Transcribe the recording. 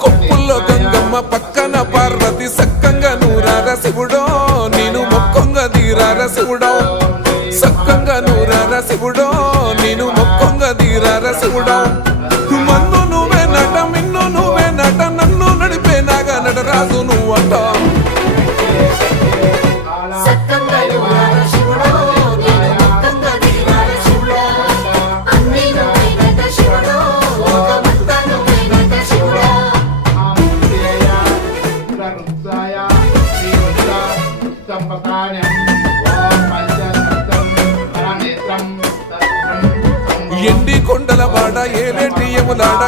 కొప్పుల్లో గంగమ్మ పక్కన పార్వతి సక్కంగా నూరార శివుడో. నేను మొక్కొంగ తీరార శివుడో. సక్కంగా నూరార శివుడో. నేను మొక్కొంగ తీరార శివుడో. మన్ను నువ్వే నట మిన్ను ఎండి కొండల వాడ ఏలేటి ఎములాడ